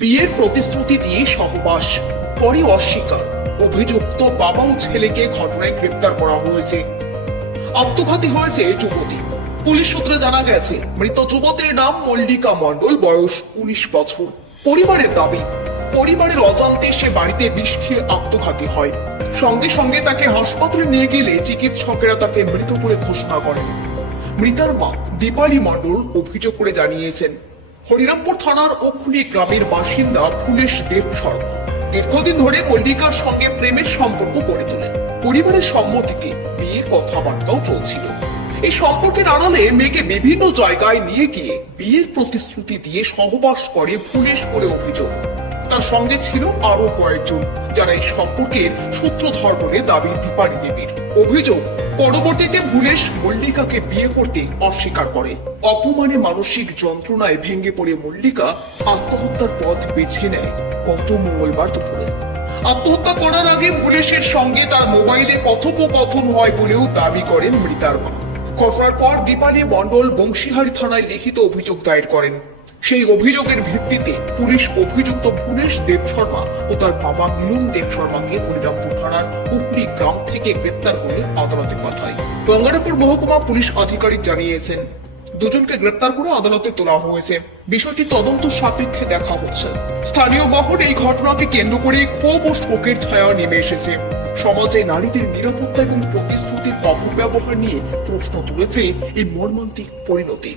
বিয়ের প্রতিশ্রুতি দিয়ে সহবাস, পরে অস্বীকার। অভিযুক্ত বাবা ও ছেলেকে ঘটনায় গ্রেপ্তার করা হয়েছে। আত্মঘাতী হয়েছে যুবতী। পুলিশ সূত্রে জানা গেছে, মৃত যুবতীর নাম মল্লিকা মণ্ডল, বয়স 19 বছর। পরিবারের দাবি, পরিবারের অজান্তে সে বাড়িতে বিষ খেয়ে আত্মঘাতী হয়। সঙ্গে সঙ্গে তাকে হাসপাতালে নিয়ে গেলে চিকিৎসকেরা তাকে মৃত বলে ঘোষণা করেন। মৃতার মা দীপালি মণ্ডল অভিযোগ করে জানিয়েছেন, হরিরামপুর থানার ওখলি গ্রামের বাসিন্দা ফুলেশ দেব শর্মা দীর্ঘদিন ধরে মল্লিকার সঙ্গে প্রেমের সম্পর্ক গড়ে তোলে। পরিবারের সম্মতিতে বিয়ের কথাবার্তাও চলছিল। এই সম্পর্কের আড়ালে মেয়েকে বিভিন্ন জায়গায় নিয়ে গিয়ে বিয়ের প্রতিশ্রুতি দিয়ে সহবাস করে ফুলেশ বলে অভিযোগ। তার সঙ্গে ছিল আরো কয়েকজন, যারা এই সম্পর্কের সূত্রধর বলে দাবি দীপালি দেবীর। অভিযোগ, পরবর্তীতে ফুলেশ মল্লিকাকে বিয়ে করতে অস্বীকার করে। অপমানে মানসিক যন্ত্রণায় ভেঙে পড়ে মল্লিকা আত্মহত্যার পথ বেছে নেয় গত মঙ্গলবার দুপুরে। আত্মহত্যা করার আগে ফুলেশের সঙ্গে তার মোবাইলে কথোপকথন হয় বলেও দাবি করেন মৃতার মা। ঘটনার পর দীপালি মণ্ডল বংশীহারি থানায় লিখিত অভিযোগ দায়ের করেন। সেই অভিযোগের ভিত্তিতে পুলিশ অভিযুক্ত ফুলেশ দেব শর্মা ও তার বাবা মিলন দেব শর্মাকে হরিরামপুর থানার উপরি গ্রাম থেকে গ্রেপ্তার করে আদালতে পাঠায়। গঙ্গারামপুর মহকুমা পুলিশ আধিকারিক জানিয়েছেন, দুজনকে গ্রেপ্তার করে আদালতে তোলা হয়েছে। বিষয়টি তদন্ত সাপেক্ষে দেখা হচ্ছে। স্থানীয় মহলে এই ঘটনাকে কেন্দ্র করে ক্ষোভ ও শোকের ছায়া নেমে এসেছে। সমাজে নারীদের নিরাপত্তা এবং প্রতিশ্রুতির অপব্যবহার নিয়ে প্রশ্ন তুলেছে এই মর্মান্তিক পরিণতি।